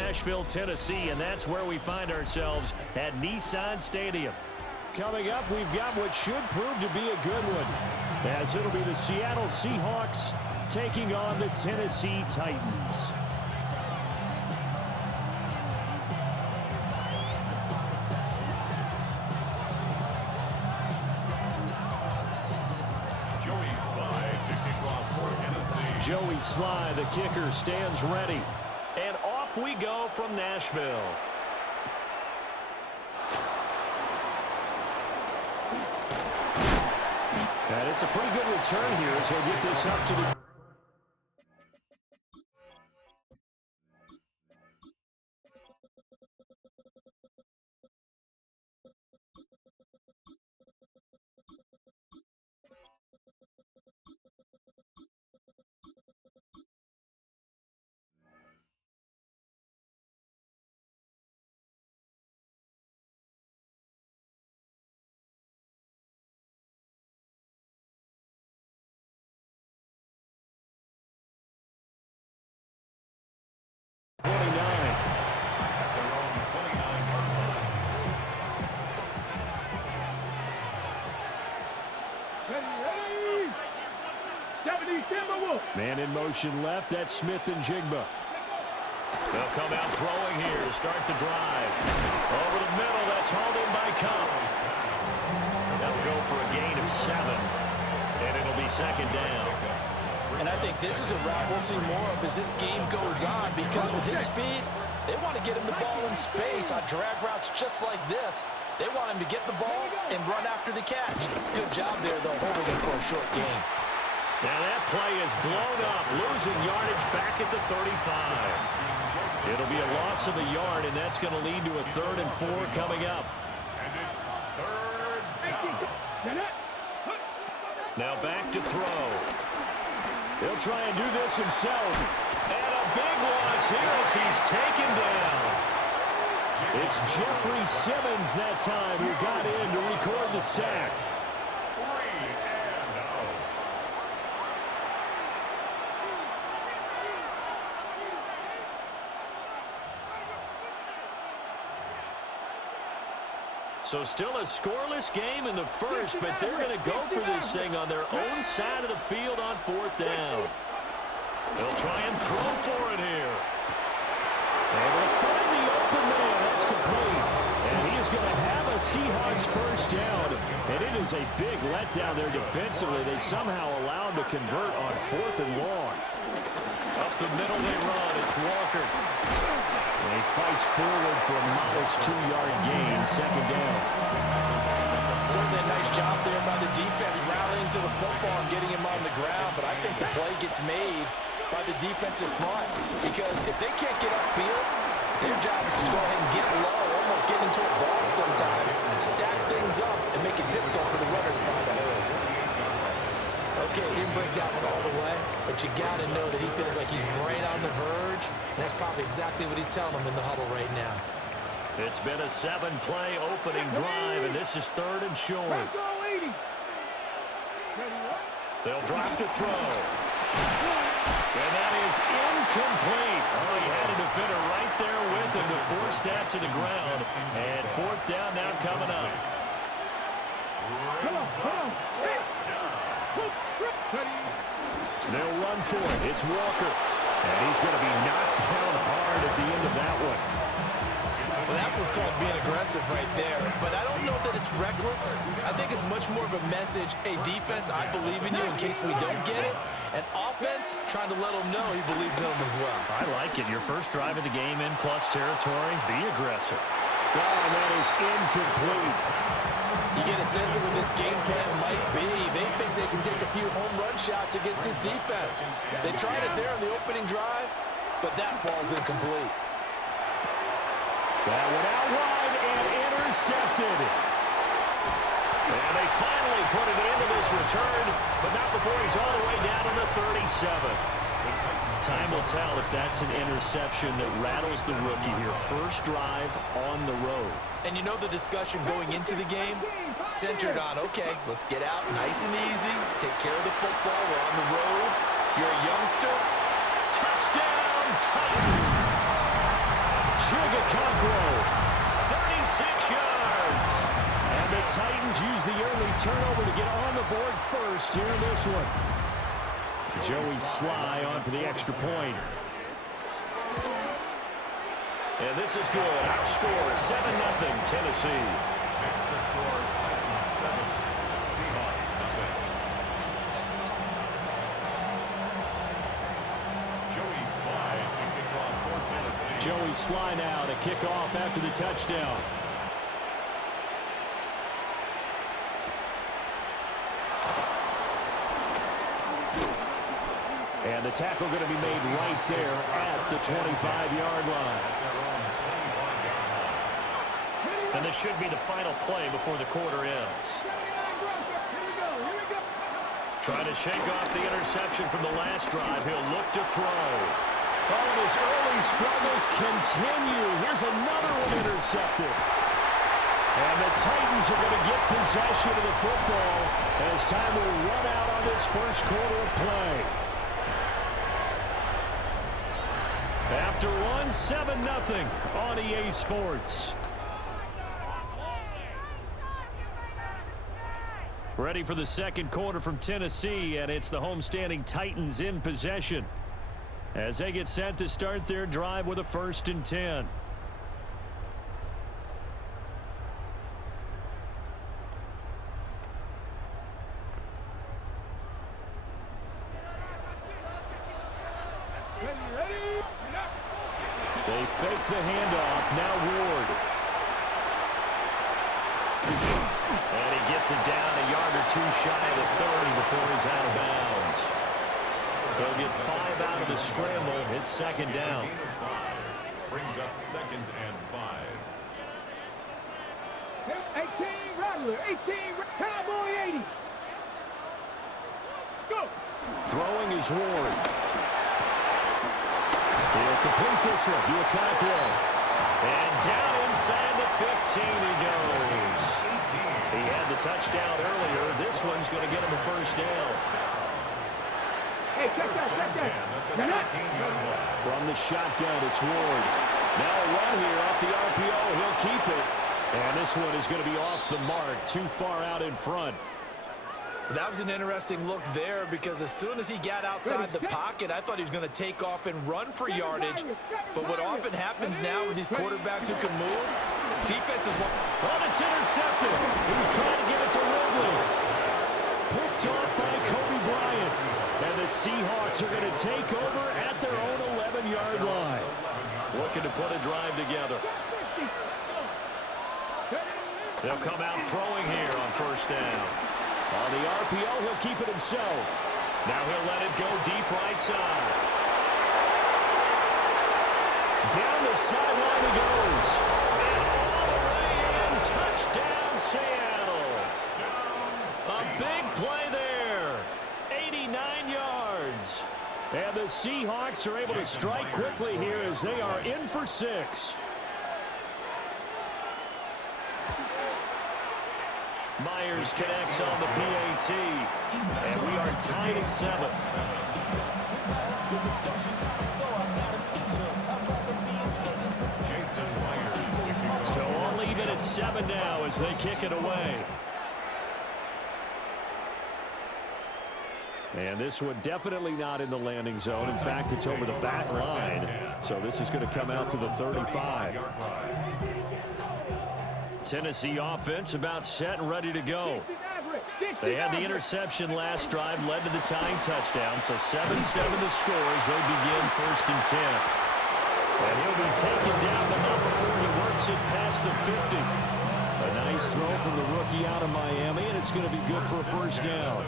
Nashville, Tennessee, and that's where we find ourselves at Nissan Stadium. Coming up, we've got what should prove to be a good one, as it'll be the Seattle Seahawks taking on the Tennessee Titans. Joey Sly, the kicker, stands ready. And off we go from Nashville. And it's a pretty good return here as he'll get this up to the... Man in motion left, that's Smith and Jigba. They'll come out throwing here to start the drive. Over the middle, that's hauled in by Cup. That'll go for a gain of 7. And it'll be second down. And I think this is a route we'll see more of as this game goes on, because with his speed, they want to get him the ball in space on drag routes just like this. They want him to get the ball and run after the catch. Good job there, though, holding him for a short gain. Now that play is blown up, losing yardage back at the 35. It'll be a loss of a yard, and that's going to lead to a 3rd and 4 coming up. And it's 3rd down. Now back to throw. He'll try and do this himself. And a big loss here as he's taken down. It's Jeffrey Simmons that time who got in to record the sack. So still a scoreless game in the first, but they're going to go for this thing on their own side of the field on 4th down. They'll try and throw for it here. Able to find the open man. That's complete. And he is going to have a Seahawks first down. And it is a big letdown there defensively. They somehow allow him to convert on 4th and long. Up the middle they run. It's Walker. And he fights forward for a modest 2-yard gain, second down. Certainly a nice job there by the defense rallying to the football and getting him on the ground, but I think the play gets made by the defensive front, because if they can't get upfield, their job is to go ahead and get low, almost get into a ball sometimes, stack things up, and make it difficult for the runner to find a hole. Okay, he didn't break that one all the way, but you got to know that he feels like he's right on the verge, and that's probably exactly what he's telling them in the huddle right now. It's been a 7-play opening drive, and this is 3rd and short. They'll drop to throw. And that is incomplete. Oh, he had a defender right there with him to force that to the ground. And 4th down now coming up. They'll run for it. It's Walker. And he's going to be knocked down hard at the end of that one. Well, that's what's called being aggressive right there. But I don't know that it's reckless. I think it's much more of a message. Hey, defense, I believe in you in case we don't get it. And offense, trying to let him know he believes in him as well. I like it. Your first drive of the game in plus territory. Be aggressive. Oh, and that is incomplete. You get a sense of what this game plan might be. They think they can take a few home run shots against this defense. They tried it there on the opening drive, but that ball's incomplete. That one out wide and intercepted. And they finally put it into this return, but not before he's all the way down to the 37. Time will tell if that's an interception that rattles the rookie here. First drive on the road. And you know the discussion going into the game? Centered on, okay, let's get out nice and easy, take care of the football, we're on the road, you're a youngster. Touchdown, Titans! Okonkwo. 36 yards. And the Titans use the early turnover to get on the board first here in this one. Joey Sly on for the extra point. And this is good. Our score, 7-0 Tennessee. Next the score, Titans 7, Seahawks 0. Joey Sly to kick off for Tennessee. Joey Sly now to kick off after the touchdown. And the tackle going to be made right there at the 25-yard line. And this should be the final play before the quarter ends. Trying to shake off the interception from the last drive. He'll look to throw. Oh, and his early struggles continue. Here's another one intercepted. And the Titans are going to get possession of the football as time will run out on this first quarter of play. After one, 7-0 on EA Sports. Ready for the second quarter from Tennessee, and it's the homestanding Titans in possession as they get set to start their drive with a 1st and 10. They fake the handoff. Now Ward. And he gets it down a yard or two shy of the 30 before he's out of bounds. They'll get 5 out of the scramble. It's 2nd down. Brings up 2nd and 5. 18 Rattler, 18 Cowboy 80. Let's go. Throwing is Ward. He'll complete this one to Okonkwo. And down inside the 15 he goes. He had the touchdown earlier. This one's going to get him a 1st down. Hey, check that. From the shotgun, it's Ward. Now a run here off the RPO. He'll keep it. And this one is going to be off the mark. Too far out in front. That was an interesting look there because as soon as he got outside the pocket, I thought he was going to take off and run for yardage. But what often happens now with these quarterbacks who can move, defenses won't. Oh, it's intercepted. He's trying to give it to Ridley. Picked off by Kobe Bryant. And the Seahawks are going to take over at their own 11-yard line. Looking to put a drive together. They'll come out throwing here on 1st down. On the RPO, he'll keep it himself. Now he'll let it go deep right side. Down the sideline he goes. And all the way in. Touchdown, Seattle. A big play there. 89 yards. And the Seahawks are able to strike quickly here as they are in for 6. Myers connects on the PAT. And we are tied at 7. So all even at 7 now as they kick it away. And this one definitely not in the landing zone. In fact, it's over the back line. So this is going to come out to the 35. Tennessee offense about set and ready to go. They had the interception last drive, led to the tying touchdown. So 7-7 the score as they begin 1st and 10. And he'll be taken down, but not before he works it past the 50. A nice throw from the rookie out of Miami, and it's going to be good for a 1st down.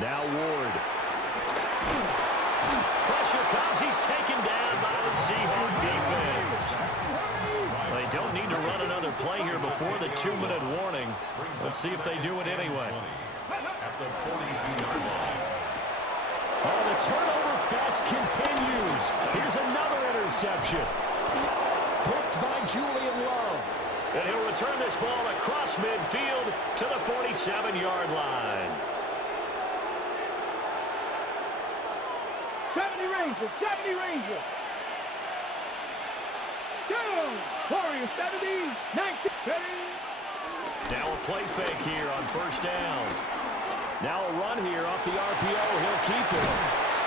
Now Ward. Pressure comes. He's taken down by the Seahawk defense. They don't need to run another play here before the 2-minute warning. Let's see if they do it anyway. Oh, the turnover fest continues. Here's another interception. Picked by Julian Love. And he'll return this ball across midfield to the 47-yard line. 70 Rangers, 70 Rangers. Down. Warriors 70, 19, 30. Now a play fake here on first down. Now a run here off the RPO. He'll keep it.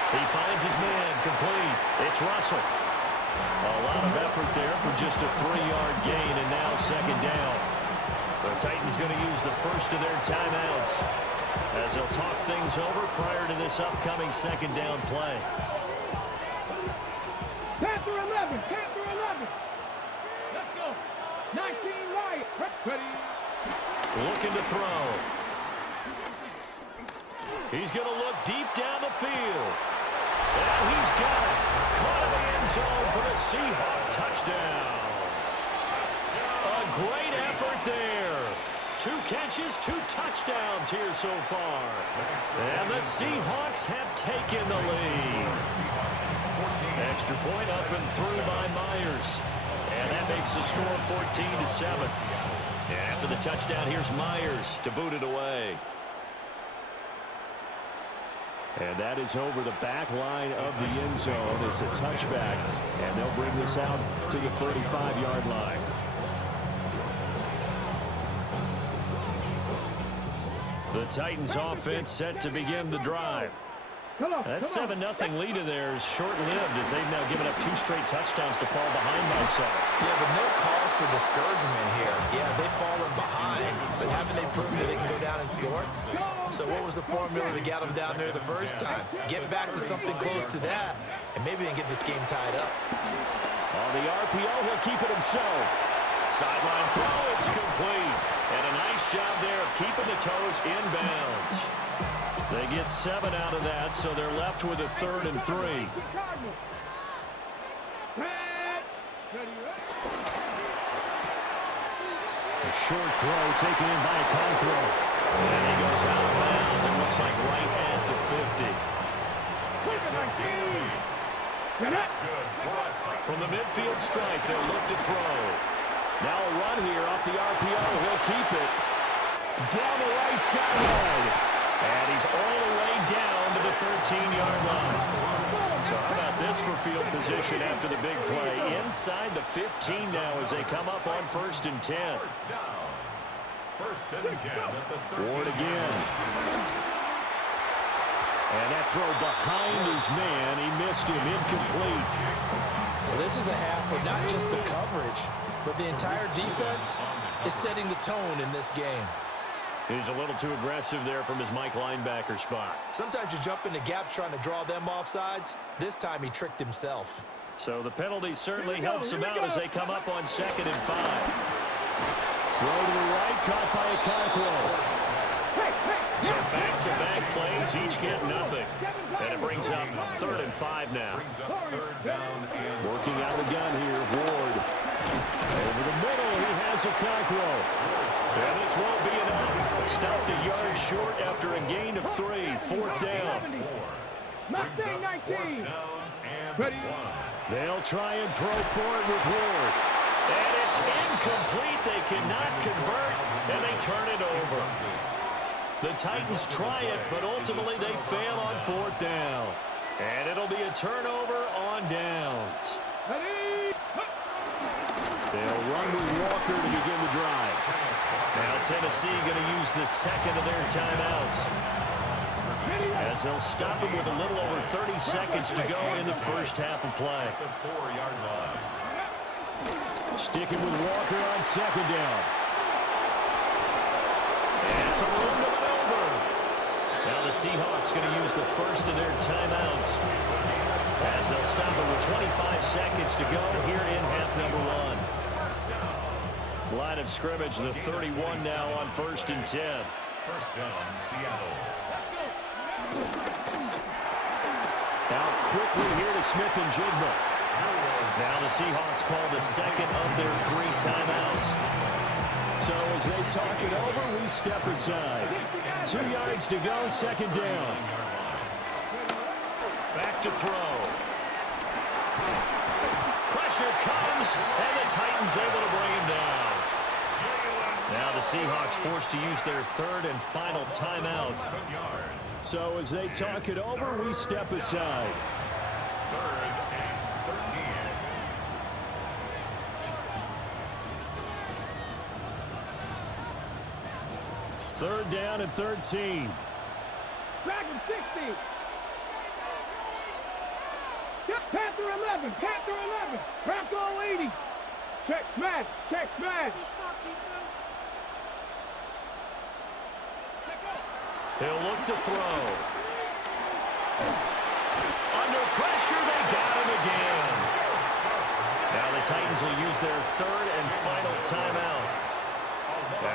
He finds his man complete. It's Russell. A lot of effort there for just a 3-yard gain, and now second down. The Titans going to use the first of their timeouts as they'll talk things over prior to this upcoming second down play. Panther 11, Panther 11. Let's go. 19 right. Ready. Looking to throw. He's going to look deep down the field. And he's got it. Caught in the end zone for the Seahawks touchdown. A great effort there. 2 catches, 2 touchdowns here so far. And the Seahawks have taken the lead. Extra point up and through by Myers. And that makes the score 14-7. And after the touchdown, here's Myers to boot it away. And that is over the back line of the end zone. It's a touchback, and they'll bring this out to the 35-yard line. The Titans offense set to begin the drive. That 7-0 lead of theirs short-lived as they've now given up 2 straight touchdowns to fall behind by 7. Yeah, but no cause for discouragement here. Yeah, they've fallen behind, but haven't they proven that they can go down and score? So what was the formula that got them down there the first time? Get back to something close to that, and maybe they can get this game tied up. On the RPO, he'll keep it himself. Sideline throw, it's complete. And a nice job there of keeping the toes inbounds. They get 7 out of that, so they're left with a 3rd and 3. A short throw taken in by Conqueror. And he goes out of bounds. It looks like right at the 50. From the midfield stripe, they'll look to throw. Now a run here off the RPO. He'll keep it. Down the right sideline. And he's all the way down to the 13-yard line. So how about this for field position after the big play? Inside the 15 now as they come up on 1st and 10. First and 10 at the 13. Ward again. And that throw behind his man. He missed him. Incomplete. Well, this is a half with not just the coverage, but the entire defense is setting the tone in this game. He's a little too aggressive there from his Mike linebacker spot. Sometimes you jump into gaps trying to draw them off sides. This time he tricked himself. So the penalty certainly helps him out as they come up on 2nd and 5. Throw to the right, caught by Okonkwo. So back-to-back plays, each get nothing. And it brings up 3rd and 5 now. Working out the gun here, Ward. Over the middle, he has Okonkwo. And this won't be enough. Stopped a yard short after a gain of 3. 4th down. Mustang 19. Ready. They'll try and throw for it with Ward. And it's incomplete. They cannot convert, and they turn it over. The Titans try it, but ultimately they fail on 4th down. And it'll be a turnover on downs. They'll run with Walker to begin the drive. Now Tennessee going to use the 2nd of their timeouts, as they'll stop him with a little over 30 seconds to go in the first half of play. Sticking with Walker on 2nd down. And some room to maneuver. Now the Seahawks going to use the first of their timeouts, as they'll stop him with 25 seconds to go here in half number 1. Line of scrimmage, the 31 now on 1st and 10. First down, Seattle. Out quickly here to Smith and Jigba. Now the Seahawks call the 2nd of their 3 timeouts. So as they talk it over, we step aside. 2 yards to go, 2nd down. Back to throw. Pressure comes, and the Titans able to bring him down. Now the Seahawks forced to use their 3rd and final timeout. So as they talk it over, we step aside. Third and 13. Third down and 13. Dragon 60. Panther 11. Panther 11. Bronco 80. Check smash. Check smash. He'll look to throw. Under pressure, they got him again. Now the Titans will use their third and final timeout,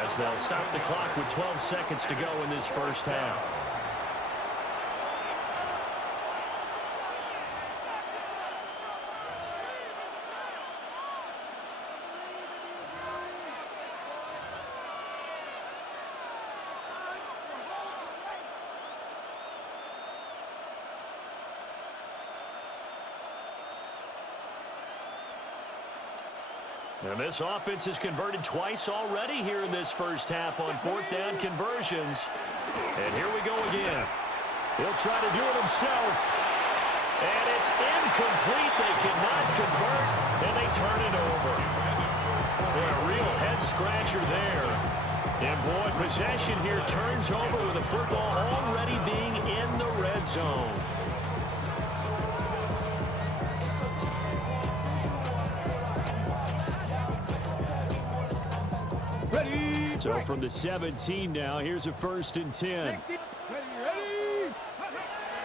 as they'll stop the clock with 12 seconds to go in this first half. And this offense has converted twice already here in this first half on fourth down conversions. And here we go again. He'll try to do it himself. And it's incomplete. They cannot convert, and they turn it over. Boy, a real head-scratcher there. And, boy, possession here turns over with the football already being in the red zone. So from the 17 now, here's a 1st and 10.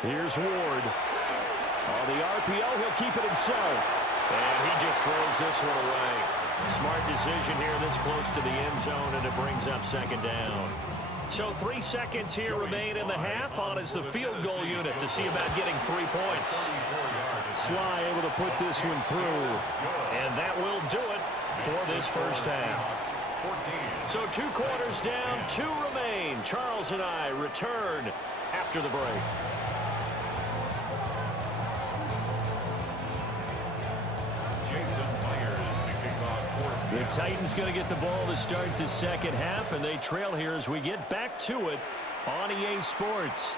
Here's Ward. On the RPO, he'll keep it himself. And he just throws this one away. Smart decision here this close to the end zone, and it brings up second down. So 3 seconds here remain in the half. On is the field goal unit to see about getting 3 points. Sly able to put this one through. And that will do it for this first half. So 2 quarters down, 2 remain. Charles and I return after the break. The Titans going to get the ball to start the second half, and they trail here as we get back to it on EA Sports.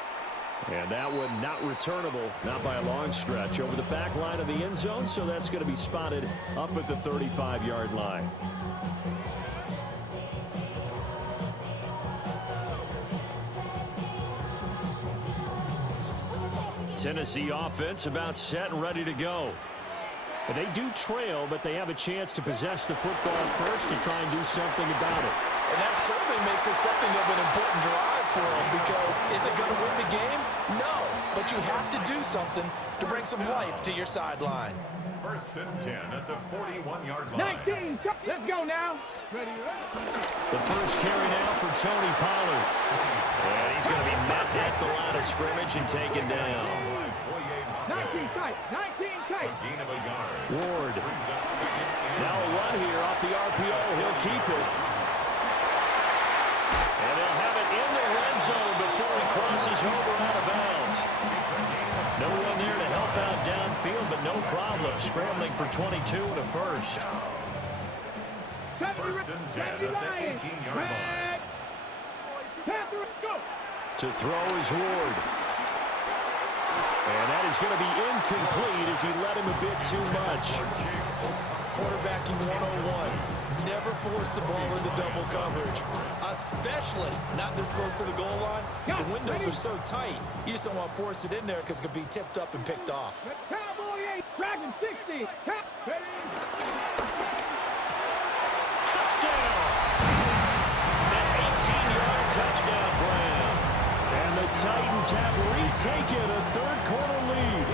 And that one not returnable, not by a long stretch, over the back line of the end zone, so that's going to be spotted up at the 35-yard line. Tennessee offense about set and ready to go. And they do trail, but they have a chance to possess the football first to try and do something about it. And that certainly makes it something of an important drive for them, because is it going to win the game? No, but you have to do something to bring some life to your sideline. 1st and 10 at the 41-yard line. 19. Let's go now. Ready. The first carry now for Tony Pollard. And he's going to be met at the line of scrimmage and taken down. 19 tight. 19 tight. Ward. Now a run here off the RPO. He'll keep it. And they'll have it in the red zone before he crosses over out of bounds. No one there to help out downfield, but no problem. Scrambling for 22 and a first. 1st and 10 at the 18-yard line. To throw is Ward. And that is going to be incomplete as he let him a bit too much. Quarterbacking 101. Never force the ball into double coverage, especially not this close to the goal line. The windows are so tight, you just don't want to force it in there because it could be tipped up and picked off. Cowboy 8, Dragon 60. Touchdown! An 18-yard touchdown grab. And the Titans have retaken a third-quarter lead.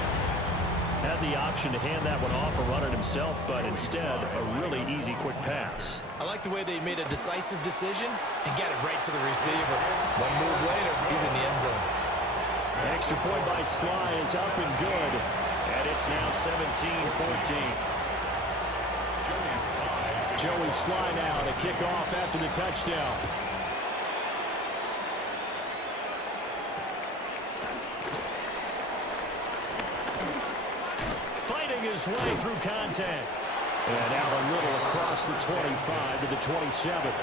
Had the option to hand that one off or run it himself, but instead, a really easy, quick pass. I like the way they made a decisive decision and got it right to the receiver. One move later, he's in the end zone. Extra point by Sly is up and good. And it's now 17-14. Joey Sly now to kick off after the touchdown. Fighting his way through contact. And out a little across the 25 to the 27.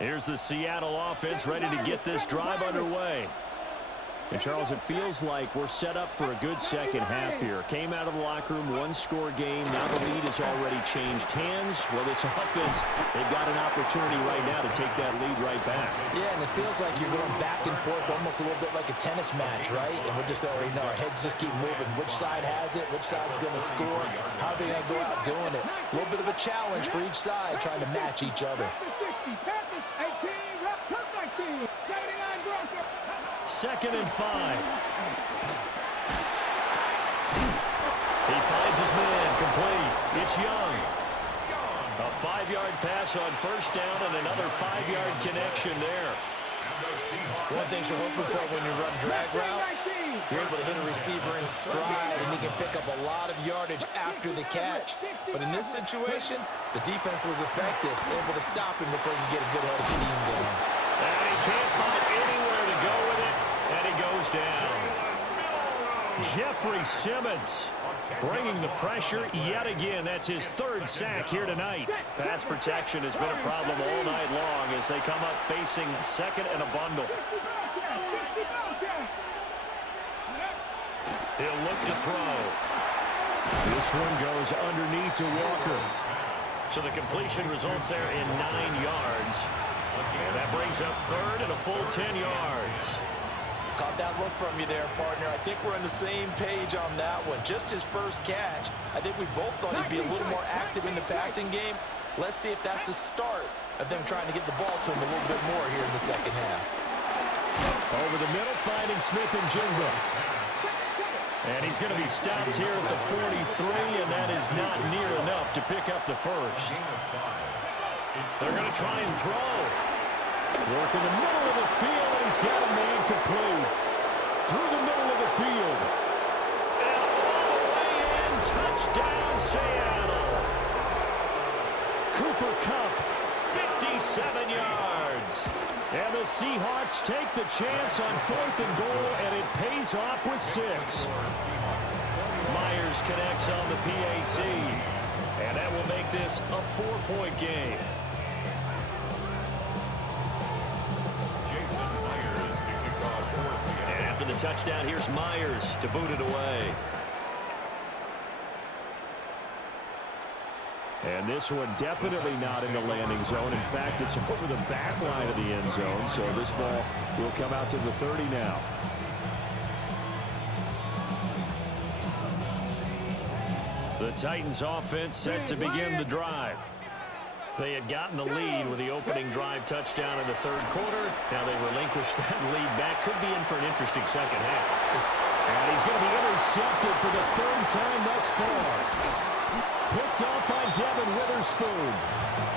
Here's the Seattle offense ready to get this drive underway. And, Charles, it feels like we're set up for a good second half here. Came out of the locker room, one-score game. Now the lead has already changed hands. Well, this offense, they've got an opportunity right now to take that lead right back. Yeah, and it feels like you're going back and forth almost a little bit like a tennis match, right? And we're just already know our heads just keep moving. Which side has it? Which side's going to score? How are they going to go out doing it? A little bit of a challenge for each side trying to match each other. 2nd and 5. He finds his man, complete. It's Young. A 5-yard pass on first down and another 5-yard connection there. One thing you're hoping for when you run drag routes, you're able to hit a receiver in stride, and he can pick up a lot of yardage after the catch. But in this situation, the defense was effective, able to stop him before he could get a good head of steam going. And he can't find anywhere to go with it, and he goes down. Jeffrey Simmons bringing the pressure yet again. That's his 3rd sack here tonight. Pass protection has been a problem all night long as they come up facing 2nd and a bundle. He'll look to throw. This one goes underneath to Walker. So the completion results there in 9 yards. And that brings up 3rd and a full 10 yards. Caught that look from you there, partner. I think we're on the same page on that one. Just his first catch. I think we both thought he'd be a little more active in the passing game. Let's see if that's the start of them trying to get the ball to him a little bit more here in the second half. Over the middle, finding Smith and Jigba. And he's going to be stopped here at the 43, and that is not near enough to pick up the first. They're going to try and throw. Work in the middle of the field, and he's got a man complete. Through the middle of the field. And all the way in, touchdown Seattle. Cooper Kupp, 57 yards. And the Seahawks take the chance on 4th and goal, and it pays off with 6. Myers connects on the PAT. And that will make this a 4-point game. The touchdown, here's Myers to boot it away. And this one definitely not in the landing zone. In fact, it's over the back line of the end zone, so this ball will come out to the 30 now. The Titans offense set to begin the drive. They had gotten the lead with the opening drive touchdown in the 3rd quarter. Now they relinquish that lead back. Could be in for an interesting second half. And he's going to be intercepted for the 3rd time thus far. Picked off by Devin Witherspoon.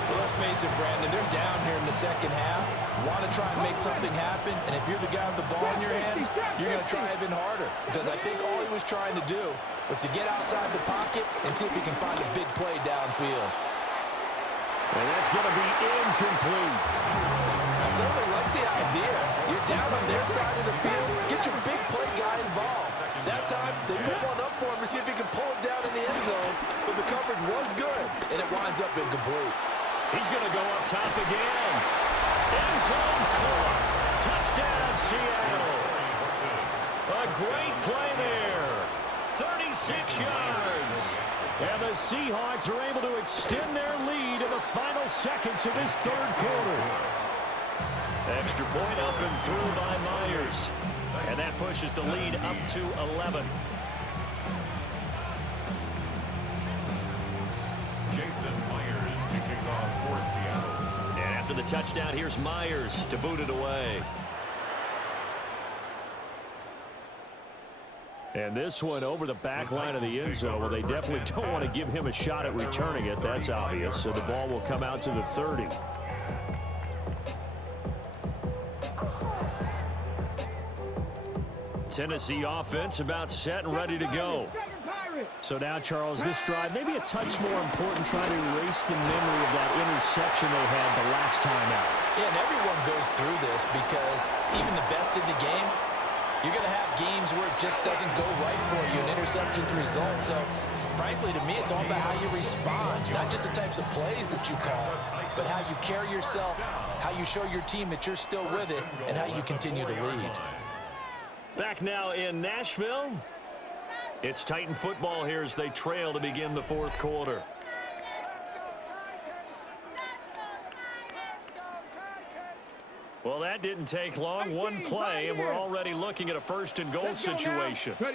Well, let's face it, Brandon, they're down here in the second half. Want to try and make something happen, and if you're the guy with the ball in your hands, you're going to try even harder. Because I think all he was trying to do was to get outside the pocket and see if he can find a big play downfield. And that's going to be incomplete. I certainly like the idea. You're down on their side of the field. Get your big play guy involved. That time, they put one up for him to see if he can pull it down in the end zone. But the coverage was good, and it winds up incomplete. He's going to go up top again. End zone caught. Touchdown, Seattle. A great play there. 36 yards. And the Seahawks are able to extend their lead in the final seconds of this 3rd quarter. Extra point up and through by Myers. And that pushes the lead up to 11. Jason Myers kicking off for Seattle. And after the touchdown, here's Myers to boot it away. And this one over the back line of the end zone. Well, they definitely don't want to give him a shot at returning it. That's obvious. So the ball will come out to the 30. Tennessee offense about set and ready to go. So now, Charles, this drive maybe a touch more important, trying to erase the memory of that interception they had the last time out. Yeah, and everyone goes through this because even the best in the game, you're going to have games where it just doesn't go right for you, and interceptions result. So frankly, to me, it's all about how you respond, not just the types of plays that you call, but how you carry yourself, how you show your team that you're still with it, and how you continue to lead. Back now in Nashville. It's Titan football here as they trail to begin the fourth quarter. Well, that didn't take long. One play, and we're already looking at a first-and-goal situation. Pollard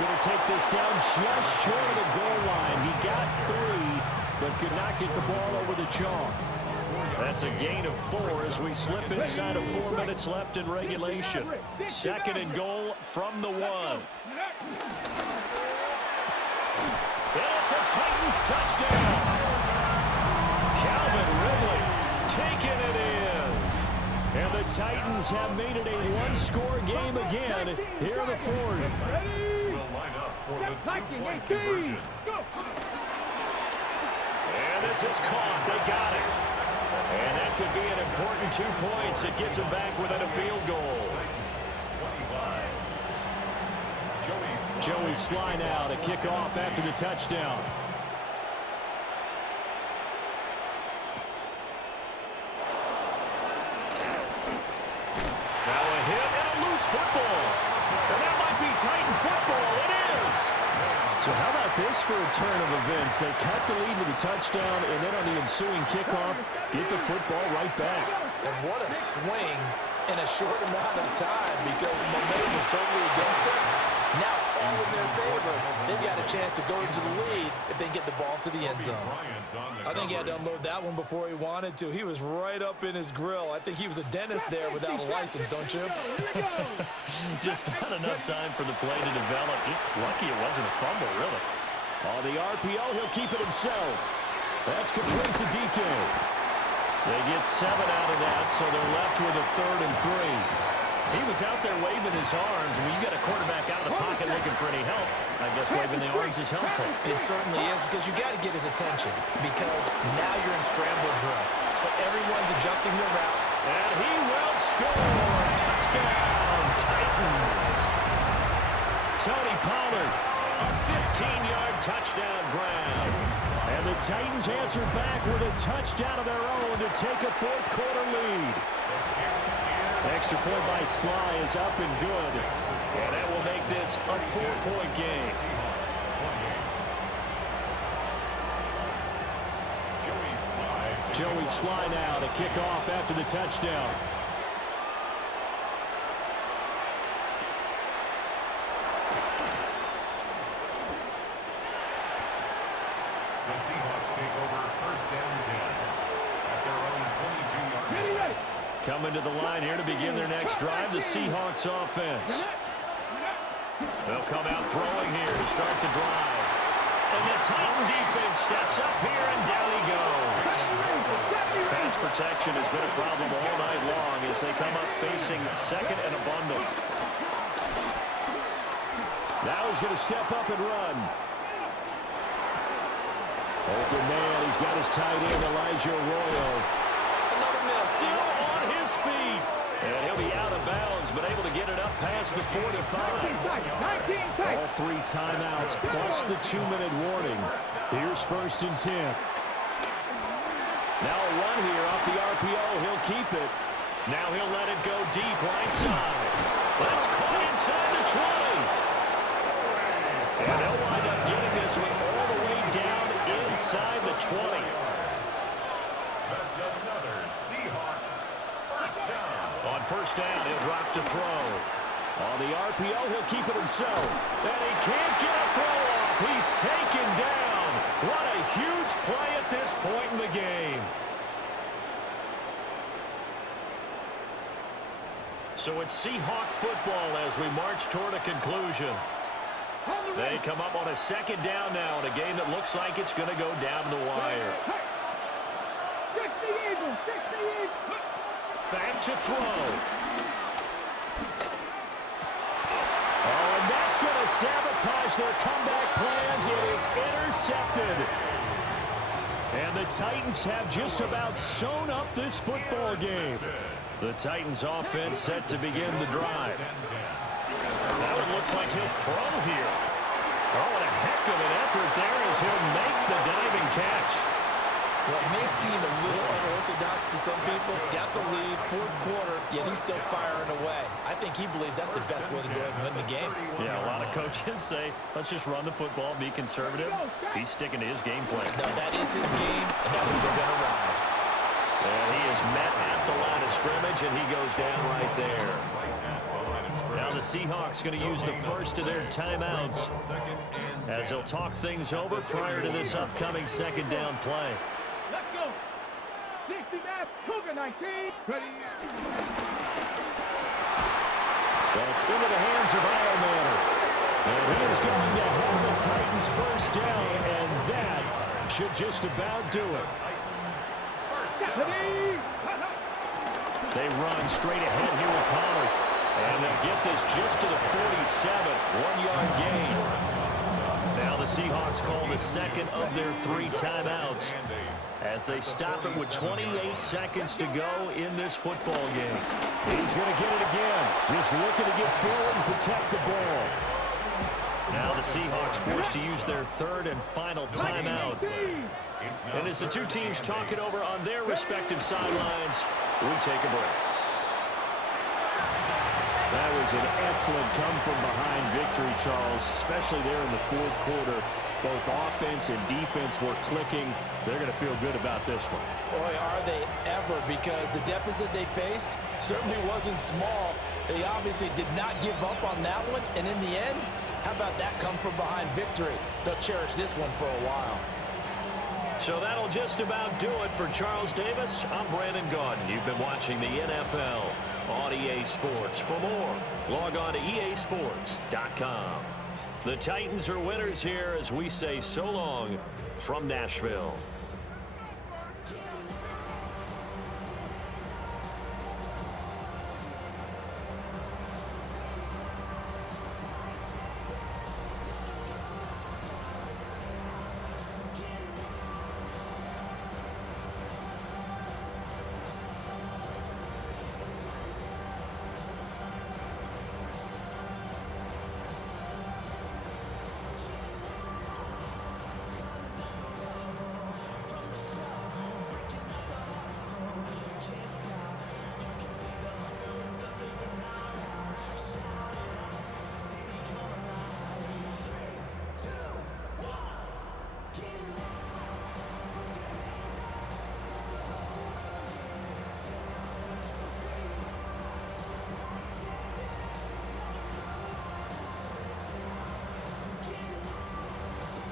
going to take this down just short of the goal line. He got 3, but could not get the ball over the chalk. That's a gain of 4 as we slip inside of 4 minutes left in regulation. Second and goal from the 1. And it's a Titans touchdown. Calvin Ridley taking it in. And the Titans have made it a one-score game again here in the fourth. Will line up for the two-point conversion. And this is caught. They got it. And that could be an important 2 points. It gets them back within a field goal. Joey Sly now to kick off after the touchdown. Now a hit and a loose football. And that might be Titan football. It is. So how about this for a turn of events? They cut the lead with a touchdown, and then on the ensuing kickoff, get the football right back. And what a swing in a short amount of time, because the momentum was totally against them. Now it's all in their favor. They've got a chance to go into the lead if they get the ball to the end zone. I think he had to unload that one before he wanted to. He was right up in his grill. I think he was a dentist there without a license, don't you? Just not enough time for the play to develop. Just lucky it wasn't a fumble, really. On the RPO, he'll keep it himself. That's complete to DK. They get 7 out of that, so they're left with a 3rd and 3. He was out there waving his arms. I mean, you got a quarterback out of the pocket looking for any help. I guess waving the arms is helpful. It certainly is, because you got to get his attention, because now you're in scramble drill. So everyone's adjusting their route. And he will score. Touchdown, Titans. Tony Pollard, a 15-yard touchdown grab. And the Titans answer back with a touchdown of their own to take a fourth quarter lead. Extra point by Sly is up and good. And that will make this a 4-point game. Joey Sly now to kick off after the touchdown. The Seahawks take over first down 10 at their own 22-yard line. Coming to the line here to begin their next drive, the Seahawks offense. They'll come out throwing here to start the drive. And the Titan defense steps up here, and down he goes. Pass protection has been a problem all night long as they come up facing second and abundant. Now he's going to step up and run. Open man, he's got his tight end, Elijah Arroyo. Another miss. Still on his feet. And he'll be out of bounds, but able to get it up past the 45. All 3 timeouts plus the 2-minute warning. Here's first and 10. Now a run here off the RPO. He'll keep it. Now he'll let it go deep right side. That's caught inside the 20. And they'll wind up getting this one all the way down inside the 20. That's another Seahawks first down. On first down, he'll drop to throw. On the RPO, he'll keep it himself. And he can't get a throw off. He's taken down. What a huge play at this point in the game. So it's Seahawk football as we march toward a conclusion. They come up on a second down now in a game that looks like it's going to go down to the wire. Back to throw. Oh, and that's going to sabotage their comeback plans. It is intercepted. And the Titans have just about sewn up this football game. The Titans offense set to begin the drive. That would looks like he'll throw here. Oh, what a heck of an effort there as he'll make the diving catch. Well, it may seem a little unorthodox to some people. Got the lead, fourth quarter, yet he's still firing away. I think he believes that's the best way to go ahead and win the game. Yeah, a lot of coaches say, let's just run the football, be conservative. He's sticking to his game plan. No, that is his game, and that's what they're going to ride. And he is met at the line of scrimmage, and he goes down right there. Now the Seahawks going to use the first of their timeouts as they'll talk things over prior to this upcoming second down play. Let's go. 60 back, Cougar 19. Ready. That's into the hands of Ironman. And he is going to have the Titans first down, and that should just about do it. They run straight ahead here with Pollard. And they'll get this just to the 47, 1-yard gain. Now the Seahawks call the second of their 3 timeouts as they stop it with 28 seconds to go in this football game. He's going to get it again. Just looking to get forward and protect the ball. Now the Seahawks forced to use their 3rd and final timeout. And as the two teams talk it over on their respective sidelines, we take a break. That was an excellent come-from-behind victory, Charles, especially there in the fourth quarter. Both offense and defense were clicking. They're going to feel good about this one. Boy, are they ever, because the deficit they faced certainly wasn't small. They obviously did not give up on that one, and in the end, how about that come-from-behind victory? They'll cherish this one for a while. So that'll just about do it for Charles Davis. I'm Brandon Gaudin. You've been watching the NFL on EA Sports. For more, log on to easports.com. The Titans are winners here as we say so long from Nashville.